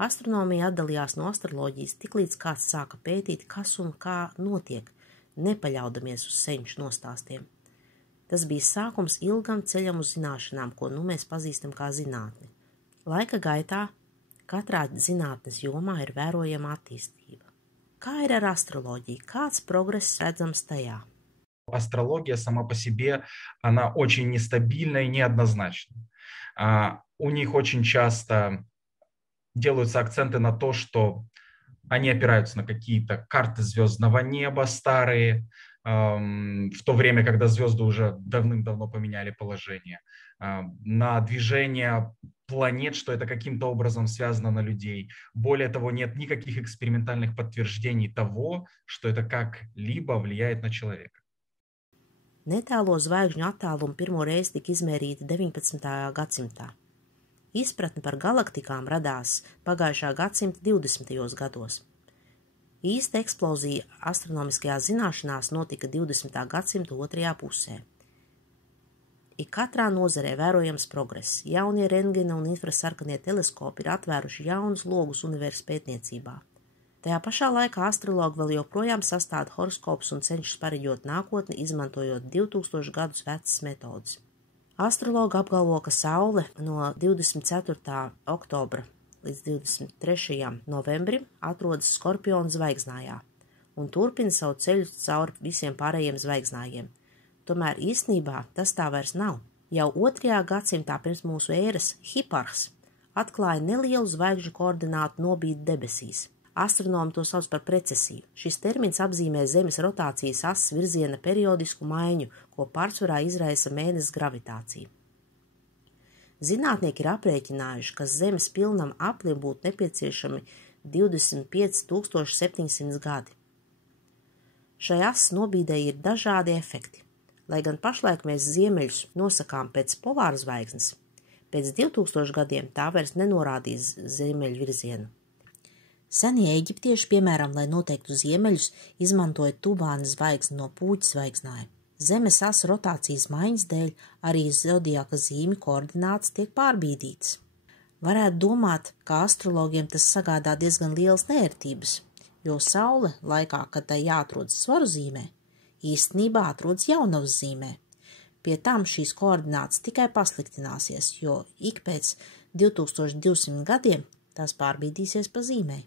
Astronomija atdalījās no astroloģijas tiklīdz kāds sāka pētīt, kas un kā notiek, nepaļaudamies uz senču nostāstiem. Tas bija sākums ilgam ceļam uz zināšanām, ko nu mēs pazīstam kā zinātni. Laika gaitā katrā zinātnes jomā ir vērojama attīstība. Kā ir ar astroloģiju? Kāds progress redzams tajā? Астрология сама по себе, она очень нестабильна и неоднозначна. У них очень часто делаются акценты на то, что они опираются на какие-то карты звездного неба старые, в то время, когда звезды уже давным-давно поменяли положение, на движение планет, что это каким-то образом связано на людей. Более того, нет никаких экспериментальных подтверждений того, что это как-либо влияет на человека. Netālo zvaigžņu attālumu pirmo reizi tika izmērīti 19. gadsimtā. Izpratne par galaktikām radās pagājušā gadsimta 20. gados. Īsta eksplozija astronomiskajās zināšanās notika 20. gadsimta otrajā pusē. Ik katrā nozarē vērojams progress. Jaunie rentgena un infrasarkanie teleskopi ir atvēruši jaunus logus universa pētniecībā. Tajā pašā laikā astrologi vēl joprojām sastāda horoskopus un cenšas pareģot nākotni, izmantojot 2000 gadus vecas metodas. Astrologi apgalvo, ka Saule no 24. oktobra līdz 23. novembrim atrodas Skorpiona zvaigznājā un turpina savu ceļu cauri visiem pārējiem zvaigznājiem. Tomēr īstenībā tas tā vairs nav. Jau 2. gadsimtā pirms mūsu ēras Hiparhs atklāja nelielu zvaigžņu koordinātu nobīdi debesīs. Astronomi to sauc par precesiju. Šis termins apzīmē Zemes rotācijas asas virziena periodisku maiņu, ko pārsvarā izraisa Mēnesis gravitācija. Zinātnieki ir aprēķinājuši, ka Zemes pilnam aplim būtu nepieciešami 25 700 gadi. Šai asas nobīdē ir dažādi efekti. Lai gan pašlaik mēs ziemeļus nosakām pēc polārzvaigznes, pēc 2000 gadiem tā vairs nenorādīs ziemeļu virzienu. Senie eģiptieši, piemēram, lai noteiktu ziemeļus, izmantoja Tubāna zvaigzni no Pūķa zvaigznāja. Zemes asu rotācijas maiņas dēļ arī zodiaka zīmju koordinātas tiek pārbīdītas. Varētu domāt, ka astrologiem tas sagādā diezgan lielas neērtības, jo Saule laikā, kad tai jāatrodas svaru zīmē, īstenībā atrodas jaunavas zīmē. Pie tam šīs koordinātas tikai pasliktināsies, jo ik pēc 2200 gadiem tās pārbīdīsies pa zīmei.